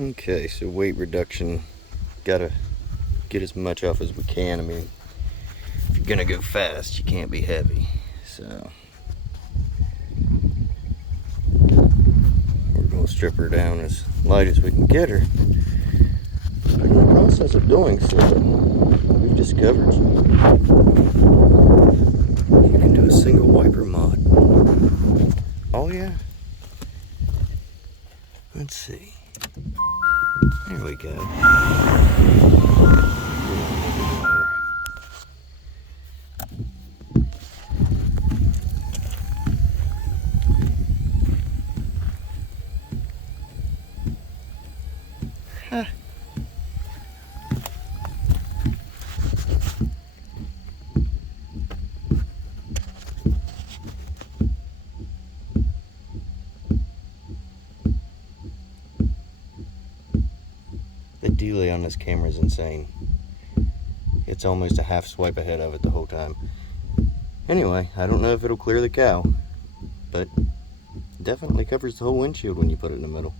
Okay, so weight reduction, gotta get as much off as we can. I mean, if you're gonna go fast, you can't be heavy. So we're gonna strip her down as light as we can get her. But in the process of doing so, we've discovered you can do a single wiper mod. Oh yeah. Let's see. There we go. Huh. The delay on this camera is insane. It's almost a half swipe ahead of it the whole time. Anyway, I don't know if it'll clear the cow, but definitely covers the whole windshield when you put it in the middle.